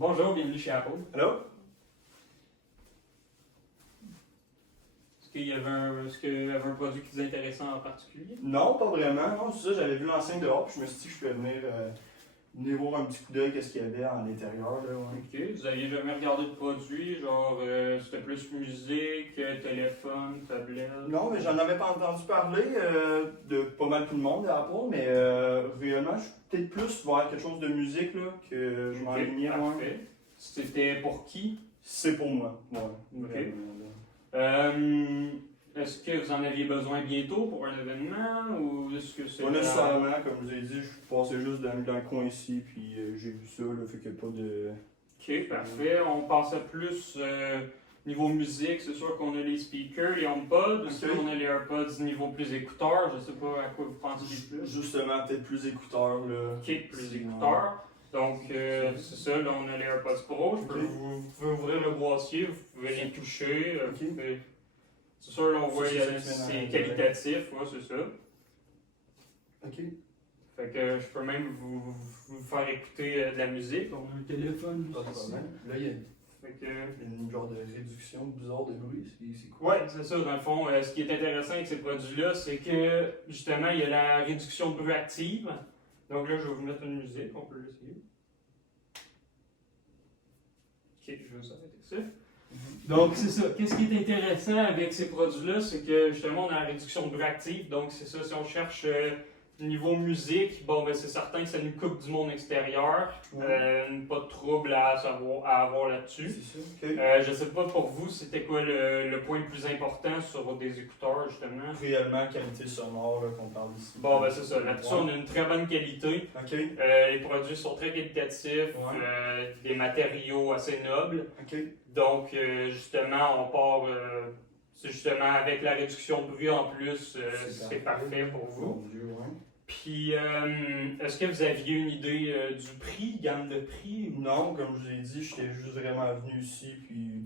Bonjour, bienvenue chez Apple. Allô? Est-ce qu'il y avait un produit qui vous intéressait en particulier? Non, pas vraiment. Non, c'est ça, j'avais vu l'enseigne dehors, puis je me suis dit que je pouvais venir voir un petit coup d'œil qu'est-ce qu'il y avait à l'intérieur. Là, ouais. Ok, vous aviez jamais regardé de produit, genre c'était plus musique, téléphone, tablette? Non, mais j'en avais pas entendu parler de pas mal tout le monde à Apple, mais réellement, je suis peut-être plus vers quelque chose de musique là, que je m'enlignais. Ok, Ouais. parfait. C'était pour qui? C'est pour moi. Ouais. Ok. Vraiment, là. Est-ce que vous en aviez besoin bientôt pour un événement ou est-ce que c'est... Pas nécessairement, comme je vous ai dit, je passais juste dans le coin ici, puis j'ai vu ça, là, fait qu'il n'y a pas de. Ok, parfait. On passe à plus niveau musique. C'est sûr qu'on a les speakers, les HomePod. Aussi, Ok. on a les AirPods niveau plus écouteurs. Je sais pas à quoi vous pensez plus. Justement, peut-être plus écouteurs, là. Ok, plus écouteurs. Donc, c'est ça. Là, on a les AirPods Pro. Vous pouvez ouvrir le boîtier, vous pouvez les toucher. Ok. C'est sûr, là, on Ça, voit c'est ça qui c'est fait dans qualitatif. Ouais, c'est ça. Ok. Fait que je peux même vous faire écouter de la musique. On a un téléphone Pas de ici. problème. Là, il y a Fait que... une genre de réduction bizarre de bruit, c'est cool. Ouais, c'est ça. Dans le fond, ce qui est intéressant avec ces produits-là, c'est que justement, il y a la réduction de bruit active. Donc là, je vais vous mettre une musique, on peut l'essayer. Ok, je vais vous arrêter ça. Donc c'est ça. Qu'est-ce qui est intéressant avec ces produits-là, c'est que justement, on a la réduction de bruit active. Donc c'est ça, si on cherche niveau musique, bon, ben c'est certain que ça nous coupe du monde extérieur. Ouais. Pas de trouble à avoir là-dessus. C'est ça, ok. Je sais pas pour vous, c'était quoi le point le plus important sur des écouteurs, justement? Réellement, qualité sonore là, qu'on parle ici. Bon, ben c'est ça. Là-dessus, Ouais. on a une très bonne qualité. Ok, Les produits sont très qualitatifs, Ouais. des matériaux assez nobles. ok. Donc, justement, on part. C'est justement avec la réduction de bruit en plus, c'est parfait pour vous. Mon Dieu, ouais. Puis, est-ce que vous aviez une idée du prix, gamme de prix? Non, comme je vous ai dit, j'étais juste vraiment venu ici, puis.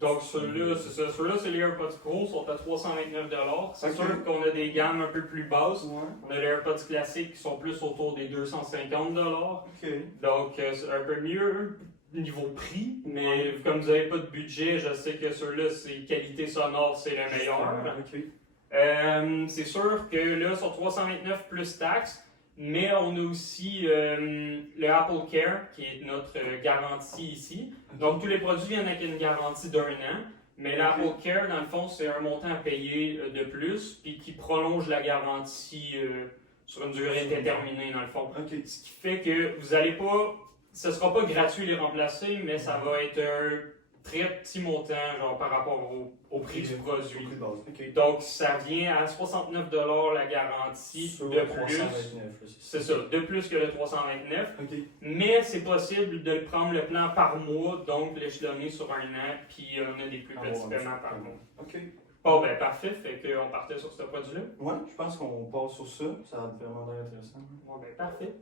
Donc, ceux-là, c'est ça. Ceux-là, c'est les AirPods Pro, sont à 329 $. C'est Ok. sûr qu'on a des gammes un peu plus basses. Ouais. On a les AirPods classiques qui sont plus autour des 250 $. Ok. Donc, c'est un peu mieux niveau prix. Mais comme vous n'avez pas de budget, je sais que ceux-là, c'est qualité sonore, c'est le meilleur. Ok. C'est sûr que là, sur 329 plus taxes, mais on a aussi le Apple Care, qui est notre garantie ici. Donc, tous les produits viennent avec une garantie d'1 an. Mais l'Apple Care, dans le fond, c'est un montant à payer de plus, puis qui prolonge la garantie sur une durée indéterminée, dans le fond. Ok. Ce qui fait que vous n'allez pas. Ce ne sera pas gratuit les remplacer, mais ça va être un très petit montant, genre par rapport au prix du Au produit. prix de base. Ok. Donc, ça vient à 69 $ la garantie Sur de le plus. 329, là, C'est ça, de plus que le 329. Ok. Mais c'est possible de prendre le plan par mois, donc l'échelonner sur un an, puis on a des plus petits ouais, paiements par mois. Ok. Bon, ben parfait, fait qu'on partait sur ce produit-là. Ouais, je pense qu'on part sur ça. Ça a vraiment l'air intéressant. Bon, ben parfait.